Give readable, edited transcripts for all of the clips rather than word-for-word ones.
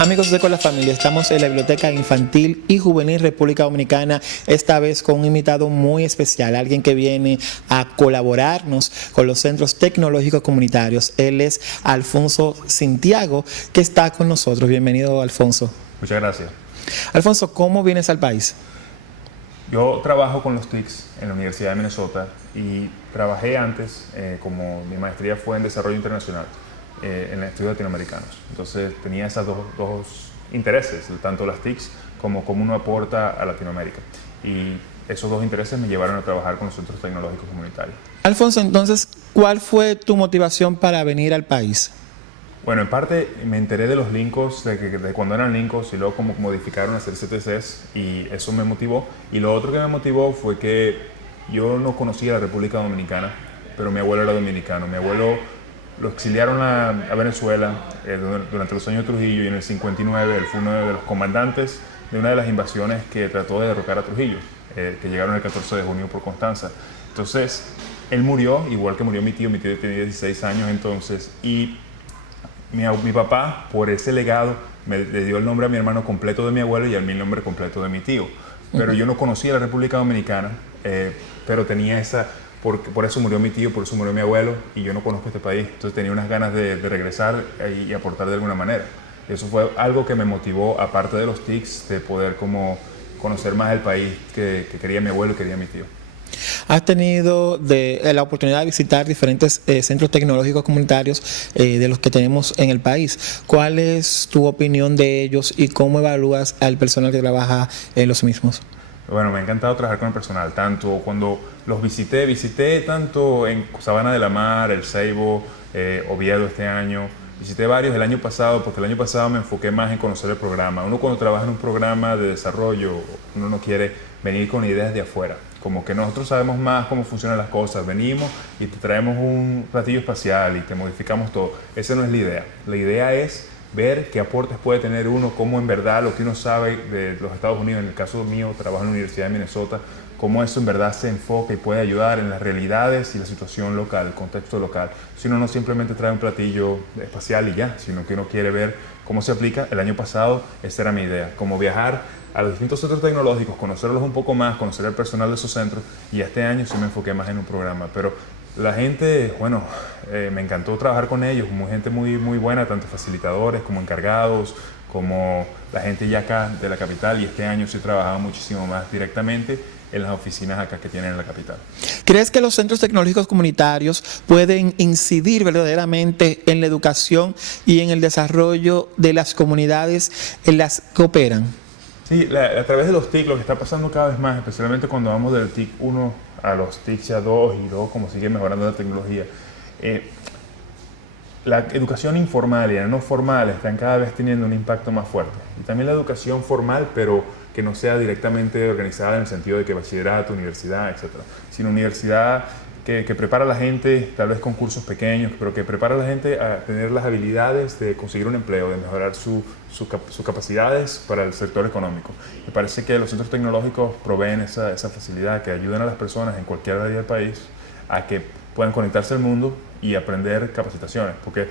Amigos de Con la Familia, estamos en la Biblioteca Infantil y Juvenil República Dominicana, esta vez con un invitado muy especial, alguien que viene a colaborarnos con los centros tecnológicos comunitarios. Él es Alfonso Santiago, que está con nosotros. Bienvenido, Alfonso. Muchas gracias. Alfonso, ¿cómo vienes al país? Yo trabajo con los TICs en la Universidad de Minnesota y trabajé antes, como mi maestría fue en Desarrollo Internacional, en estudios latinoamericanos. Entonces tenía esos dos intereses, tanto las TICs como cómo uno aporta a Latinoamérica. Y esos dos intereses me llevaron a trabajar con los centros tecnológicos comunitarios. Alfonso, entonces, ¿cuál fue tu motivación para venir al país? Bueno, en parte me enteré de los lincos, de cuando eran lincos y luego como modificaron a hacer CTCs y eso me motivó. Y lo otro que me motivó fue que yo no conocía la República Dominicana, pero mi abuelo era dominicano. Mi abuelo lo exiliaron a Venezuela durante los años de Trujillo y en el 59 él fue uno de los comandantes de una de las invasiones que trató de derrocar a Trujillo, que llegaron el 14 de junio por Constanza. Entonces, él murió, igual que murió mi tío tenía 16 años entonces, y mi papá, por ese legado, le dio el nombre a mi hermano completo de mi abuelo y a mí el nombre completo de mi tío. Pero yo no conocía la República Dominicana, pero tenía esa... Por eso murió mi tío, por eso murió mi abuelo, y yo no conozco este país. Entonces tenía unas ganas de regresar y aportar de alguna manera. Eso fue algo que me motivó, aparte de los TICs, de poder como conocer más el país que quería mi abuelo y quería mi tío. Has tenido la oportunidad de visitar diferentes centros tecnológicos comunitarios de los que tenemos en el país. ¿Cuál es tu opinión de ellos y cómo evalúas al personal que trabaja en los mismos? Bueno, me ha encantado trabajar con el personal, tanto cuando los visité tanto en Sabana de la Mar, El Ceibo, Oviedo este año. Visité varios el año pasado, porque el año pasado me enfoqué más en conocer el programa. Uno cuando trabaja en un programa de desarrollo, uno no quiere venir con ideas de afuera. Como que nosotros sabemos más cómo funcionan las cosas. Venimos y te traemos un platillo espacial y te modificamos todo. Esa no es la idea. La idea es ver qué aportes puede tener uno, cómo en verdad lo que uno sabe de los Estados Unidos, en el caso mío, trabajo en la Universidad de Minnesota, cómo eso en verdad se enfoca y puede ayudar en las realidades y la situación local, el contexto local. Si uno no simplemente trae un platillo espacial y ya, sino que uno quiere ver cómo se aplica. El año pasado esa era mi idea, como viajar a los distintos centros tecnológicos, conocerlos un poco más, conocer el personal de esos centros, y este año sí me enfoqué más en un programa. Pero la gente, bueno, me encantó trabajar con ellos, gente muy buena, tanto facilitadores como encargados, como la gente ya acá de la capital, y este año sí he trabajado muchísimo más directamente en las oficinas acá que tienen en la capital. ¿Crees que los centros tecnológicos comunitarios pueden incidir verdaderamente en la educación y en el desarrollo de las comunidades en las que operan? Sí, a través de los TIC, lo que está pasando cada vez más, especialmente cuando vamos del TIC 1 a los TIC ya 2 y luego como sigue mejorando la tecnología, la educación informal y la no formal están cada vez teniendo un impacto más fuerte. Y también la educación formal, pero que no sea directamente organizada en el sentido de que bachillerato, universidad, etc. Sino universidad que prepara a la gente, tal vez con cursos pequeños, pero que prepara a la gente a tener las habilidades de conseguir un empleo, de mejorar sus capacidades para el sector económico. Me parece que los centros tecnológicos proveen esa facilidad, que ayudan a las personas en cualquier área del país a que puedan conectarse al mundo y aprender capacitaciones, porque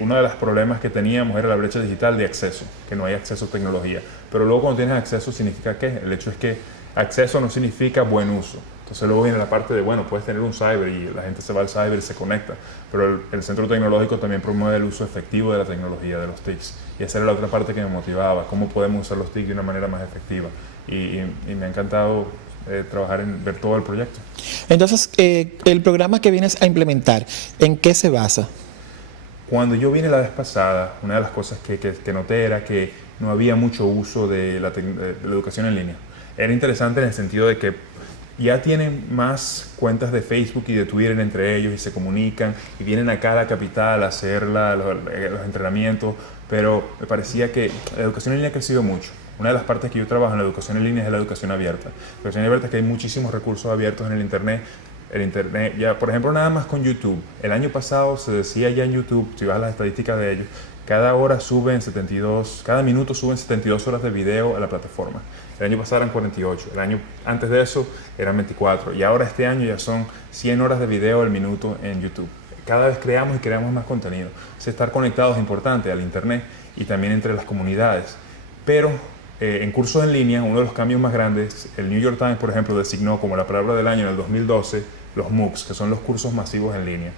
uno de los problemas que teníamos era la brecha digital de acceso, que no hay acceso a tecnología. Pero luego cuando tienes acceso, ¿significa qué? El hecho es que acceso no significa buen uso. Entonces luego viene la parte de, bueno, puedes tener un cyber y la gente se va al cyber y se conecta, pero el centro tecnológico también promueve el uso efectivo de la tecnología, de los TICs. Y esa era la otra parte que me motivaba, cómo podemos usar los TICs de una manera más efectiva. Y me ha encantado trabajar en ver todo el proyecto. Entonces, el programa que vienes a implementar, ¿en qué se basa? Cuando yo vine la vez pasada, una de las cosas que noté era que no había mucho uso de la educación en línea. Era interesante en el sentido de que ya tienen más cuentas de Facebook y de Twitter entre ellos y se comunican y vienen acá a la capital a hacer los entrenamientos, pero me parecía que la educación en línea ha crecido mucho. Una de las partes que yo trabajo en la educación en línea es la educación abierta. La educación abierta es que hay muchísimos recursos abiertos en el Internet. El Internet, ya por ejemplo, nada más con YouTube. El año pasado se decía ya en YouTube, si vas a las estadísticas de ellos, cada minuto suben 72 horas de video a la plataforma. El año pasado eran 48, el año antes de eso eran 24 y ahora este año ya son 100 horas de video al minuto en YouTube. cada vez creamos y creamos más contenido. Estar conectados es importante al internet y también entre las comunidades. Pero en cursos en línea, uno de los cambios más grandes, el New York Times, por ejemplo, designó como la palabra del año en el 2012 los MOOCs, que son los cursos masivos en línea.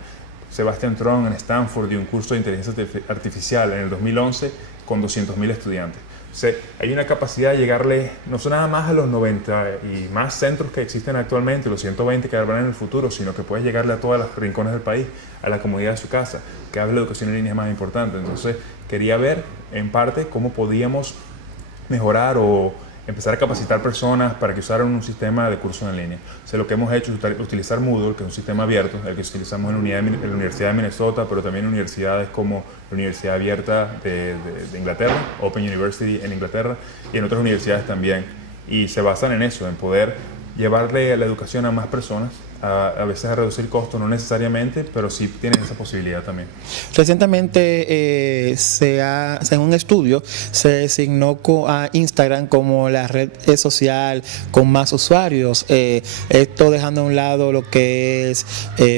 Sebastian Thrun en Stanford dio un curso de inteligencia artificial en el 2011 con 200.000 estudiantes. O sea, hay una capacidad de llegarle no solo nada más a los 90 y más centros que existen actualmente, los 120 que habrán en el futuro, sino que puedes llegarle a todos los rincones del país, a la comunidad de su casa. Cada vez la educación en línea es más importante. Entonces, quería ver en parte cómo podíamos mejorar o empezar a capacitar personas para que usaran un sistema de cursos en línea. O sea, lo que hemos hecho es utilizar Moodle, que es un sistema abierto, el que utilizamos en la Universidad de Minnesota, pero también en universidades como la Universidad Abierta de Inglaterra, Open University en Inglaterra, y en otras universidades también. Y se basan en eso, en poder llevarle la educación a más personas, a veces a reducir costos, no necesariamente, pero sí tienen esa posibilidad también. Recientemente, en un estudio, se designó a Instagram como la red social con más usuarios, esto dejando a un lado lo que es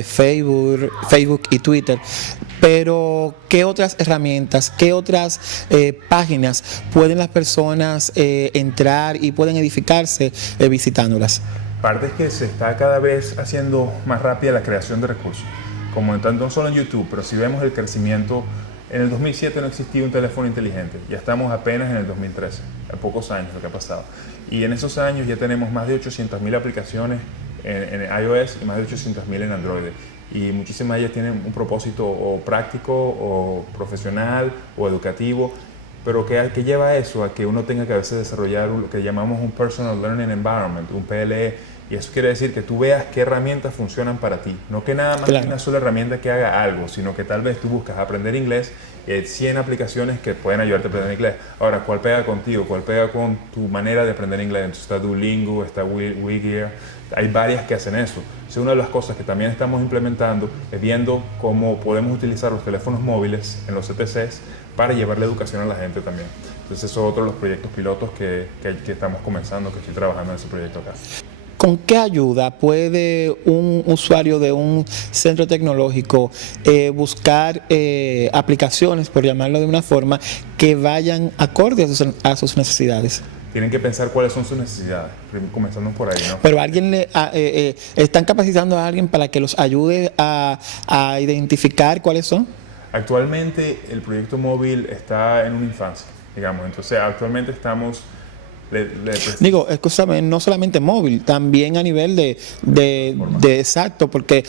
Facebook y Twitter. Pero, ¿qué otras herramientas, qué otras páginas pueden las personas entrar y pueden edificarse visitándolas? Parte es que se está cada vez haciendo más rápida la creación de recursos, como no solo en YouTube, pero si vemos el crecimiento, en el 2007 no existía un teléfono inteligente, ya estamos apenas en el 2013, a pocos años lo que ha pasado. Y en esos años ya tenemos más de 800.000 aplicaciones en iOS y más de 800.000 en Android. Y muchísimas de ellas tienen un propósito o práctico, o profesional, o educativo, pero que lleva a eso, a que uno tenga que a veces desarrollar lo que llamamos un Personal Learning Environment, un PLE, y eso quiere decir que tú veas qué herramientas funcionan para ti, no que nada más claro, una sola herramienta que haga algo, sino que tal vez tú buscas aprender inglés, 100 aplicaciones que pueden ayudarte a aprender inglés. Ahora, ¿cuál pega contigo? ¿Cuál pega con tu manera de aprender inglés? Entonces está Duolingo, está Wigear, hay varias que hacen eso. Entonces, una de las cosas que también estamos implementando es viendo cómo podemos utilizar los teléfonos móviles en los CTCs para llevarle educación a la gente también. Entonces, eso es otro de los proyectos pilotos que estamos comenzando, que estoy trabajando en ese proyecto acá. ¿Con qué ayuda puede un usuario de un centro tecnológico buscar aplicaciones, por llamarlo de una forma, que vayan acorde a sus necesidades? Tienen que pensar cuáles son sus necesidades, comenzando por ahí, ¿no? Pero ¿están capacitando a alguien para que los ayude a identificar cuáles son? Actualmente el proyecto móvil está en una infancia, digamos. Entonces actualmente estamos... Digo, escúchame, no solamente móvil, también a nivel de exacto, porque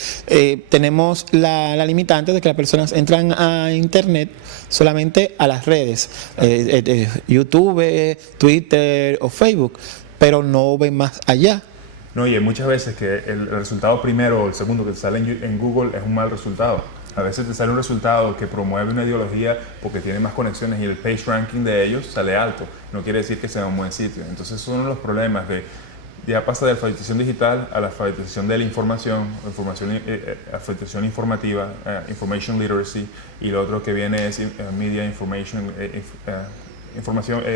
tenemos la limitante de que las personas entran a internet solamente a las redes, YouTube, Twitter o Facebook, pero no ven más allá. No, y hay muchas veces que el resultado primero o el segundo que te sale en Google es un mal resultado. A veces te sale un resultado que promueve una ideología porque tiene más conexiones y el page ranking de ellos sale alto. No quiere decir que sea un buen sitio. Entonces, es uno de los problemas de ya pasa de alfabetización digital a la alfabetización de la información, alfabetización informativa, information literacy, y lo otro que viene es media information,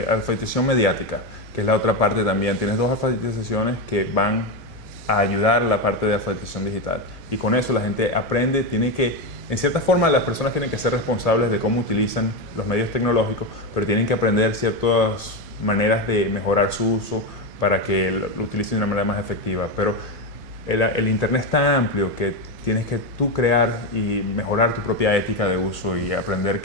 alfabetización mediática, que es la otra parte también. Tienes dos alfabetizaciones que van a ayudar a la parte de alfabetización digital. Y con eso la gente aprende, tiene que... En cierta forma, las personas tienen que ser responsables de cómo utilizan los medios tecnológicos, pero tienen que aprender ciertas maneras de mejorar su uso para que lo utilicen de una manera más efectiva. Pero el Internet es tan amplio que tienes que tú crear y mejorar tu propia ética de uso y aprender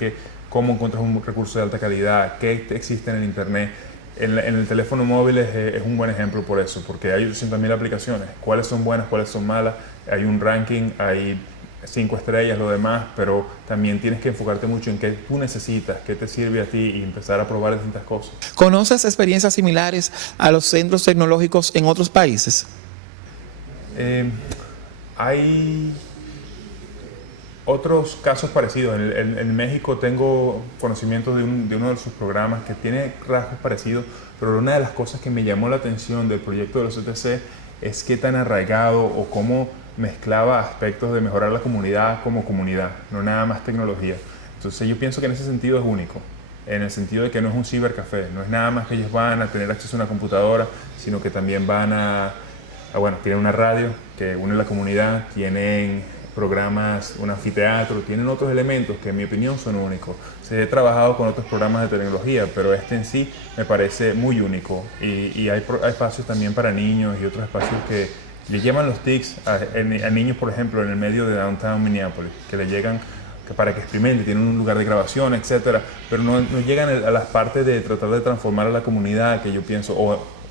cómo encuentras un recurso de alta calidad, qué existe en el Internet. En el teléfono móvil es un buen ejemplo por eso, porque hay 200.000 aplicaciones. ¿Cuáles son buenas, cuáles son malas? Hay un ranking, hay 5 estrellas, lo demás, pero también tienes que enfocarte mucho en qué tú necesitas, qué te sirve a ti y empezar a probar distintas cosas. ¿Conoces experiencias similares a los centros tecnológicos en otros países? Hay otros casos parecidos. En México tengo conocimiento de uno de sus programas que tiene rasgos parecidos, pero una de las cosas que me llamó la atención del proyecto de los CTC es qué tan arraigado o cómo mezclaba aspectos de mejorar la comunidad como comunidad, no nada más tecnología. Entonces yo pienso que en ese sentido es único, en el sentido de que no es un cibercafé, no es nada más que ellos van a tener acceso a una computadora, sino que también van bueno, tienen una radio que une la comunidad, tienen programas, un anfiteatro, tienen otros elementos que en mi opinión son únicos. He trabajado con otros programas de tecnología, pero este en sí me parece muy único y hay espacios también para niños y otros espacios que le llevan los TICs a niños, por ejemplo, en el medio de Downtown Minneapolis, que le llegan para que experimenten, tienen un lugar de grabación, etcétera, pero no llegan a las partes de tratar de transformar a la comunidad, que yo pienso,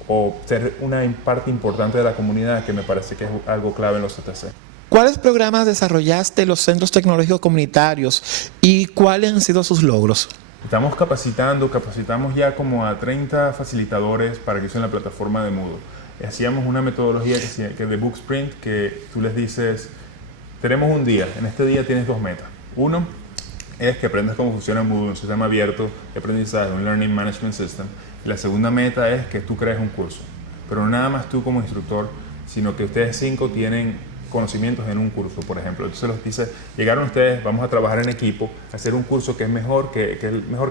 o ser una parte importante de la comunidad, que me parece que es algo clave en los CTC. ¿Cuáles programas desarrollaste en los centros tecnológicos comunitarios y cuáles han sido sus logros? Estamos capacitamos ya como a 30 facilitadores para que usen la plataforma de Moodle. Hacíamos una metodología que es de Book Sprint, que tú les dices, tenemos un día, en este día tienes 2 metas. Uno es que aprendas cómo funciona Moodle, un sistema abierto de aprendizaje, un Learning Management System. Y la segunda meta es que tú crees un curso, pero no nada más tú como instructor, sino que ustedes 5 tienen conocimientos en un curso, por ejemplo. Entonces los dice, llegaron ustedes, vamos a trabajar en equipo, hacer un curso que es mejor que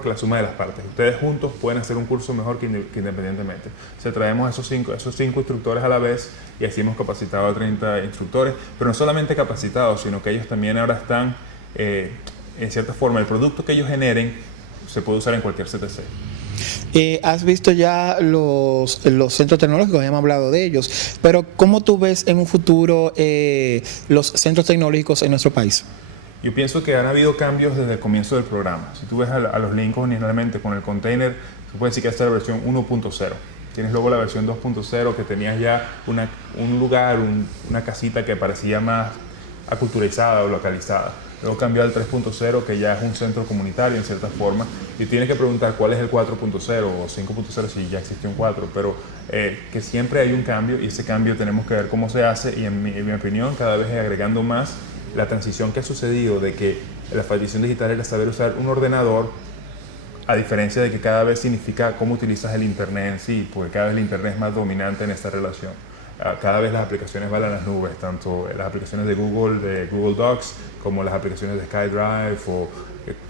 la suma de las partes. Ustedes juntos pueden hacer un curso mejor que independientemente. O sea, traemos esos cinco instructores a la vez y así hemos capacitado a 30 instructores, pero no solamente capacitados, sino que ellos también ahora están, en cierta forma, el producto que ellos generen se puede usar en cualquier CTC. Has visto ya los centros tecnológicos, ya hemos hablado de ellos, pero ¿cómo tú ves en un futuro los centros tecnológicos en nuestro país? Yo pienso que han habido cambios desde el comienzo del programa. Si tú ves a los Lincoln inicialmente con el container, tú puedes decir que esta es la versión 1.0. Tienes luego la versión 2.0 que tenías ya un lugar, una casita que parecía más aculturizada o localizada. Luego cambió al 3.0, que ya es un centro comunitario en cierta forma, y tienes que preguntar cuál es el 4.0 o 5.0 si ya existe un 4, pero que siempre hay un cambio y ese cambio tenemos que ver cómo se hace y en mi opinión cada vez agregando más la transición que ha sucedido de que la alfabetización digital era saber usar un ordenador, a diferencia de que cada vez significa cómo utilizas el internet en sí, porque cada vez el internet es más dominante en esta relación. Cada vez las aplicaciones van a las nubes, tanto las aplicaciones de Google Docs, como las aplicaciones de SkyDrive o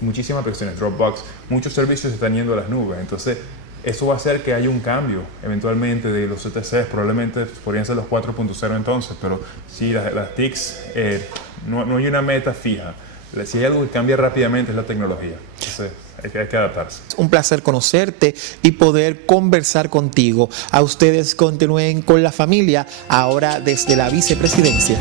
muchísimas aplicaciones, Dropbox, muchos servicios están yendo a las nubes. Entonces, eso va a hacer que haya un cambio eventualmente de los CTCs, probablemente podrían ser los 4.0 entonces, pero sí, las TICs, no hay una meta fija. Si hay algo que cambia rápidamente es la tecnología. Entonces, hay que adaptarse. Un placer conocerte y poder conversar contigo. A ustedes continúen con la familia, ahora desde la vicepresidencia.